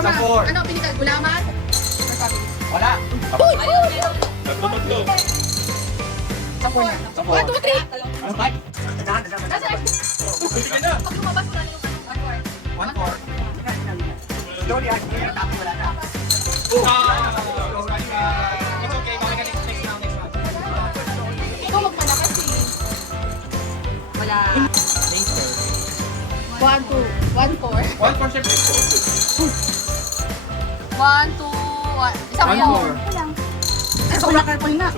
four. Ano, pinital? Gulaman? Wala. Uy! Tatlo. Isang four. 1, 2, 3! Ano ba? Nasa pag lumabas mo na yung 1 One four. Slowly, tapos wala na. It's okay. Baka next round. Ikaw magmana kasi. Wala. 1, 2, 1, 4. 1 for syempre. 1, 2, 1. Isang 4. Ay, wala ka pa na.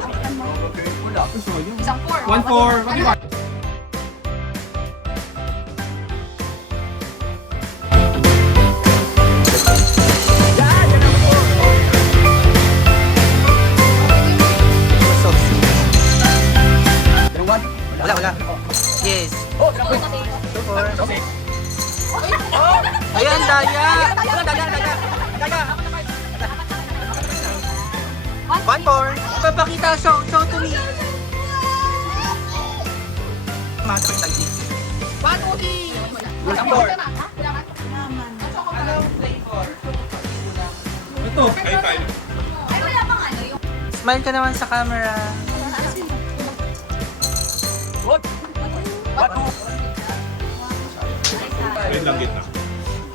Wala. Isang 4. 1 for. Wala. Yes. Oh, Two, four. Oh! Ayan, Daya. Daya. 1, 4. Papakita, show to me. Matakit lagi. 1, 2, 3. Isang four. Ano? Ito. Ay, tayo. Ay, wala pang ano yung... Smile ka naman sa camera. Good. Wait lang gitna.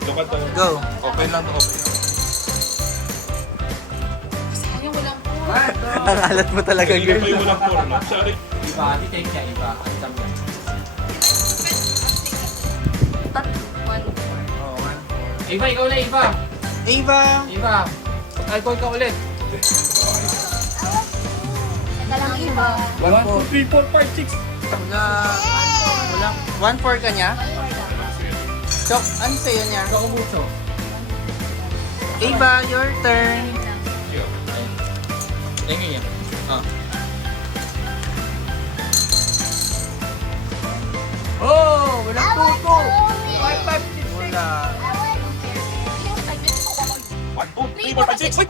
Look at the... Go. Open lang to open. Sayang walang po. Ang alat mo talaga, Kanina girl. pa yung walang four, no? Sorry. Iba, di-take niya, iba. Ang dami. Iba, ikaw na, Iba. Ava. Iba. Alcohol ka ulit. Ito lang iba. 1, 2, 3, 4, 5, 6. Wala. 1, 4 ka niya? Chok, ano sa'yo niya? Kaumuso. Ava, your turn. Tingin yan. Oh, walang tuto. 5, 5, 6. Wala. 1, 2, 3, 4, 5, 6. Wait!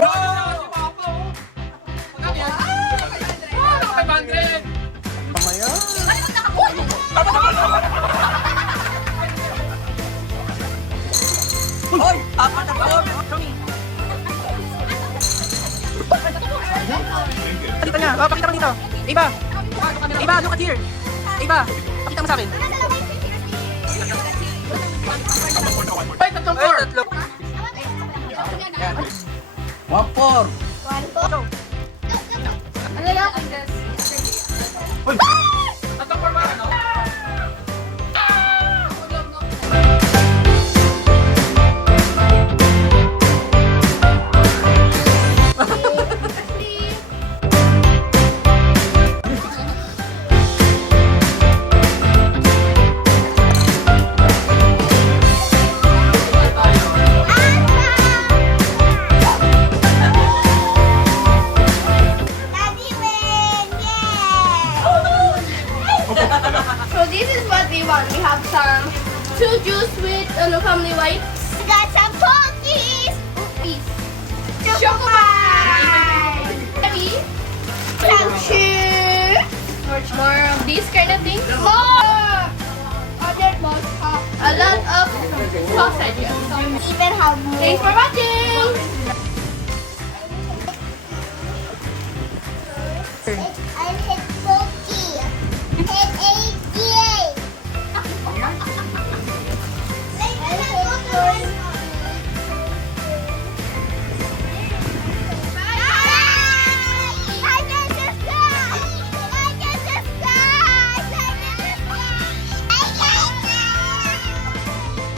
Kamaya. Hoy, apat na four. Dito niya. Oh, pakita mo dito. Ava. Ava, look at here. Ava, pakita mo sa akin. Ay, tatlong Ay, 4. tatlo. One, four. Ano lang? Tatlong four ba, ano? So this is what we want. We have some two juice with family white. We got some cookies. Cookies. Chocolate. Some cheese. More of these kind of things. More. Other most a lot of sausages. Even have more. Thanks for watching.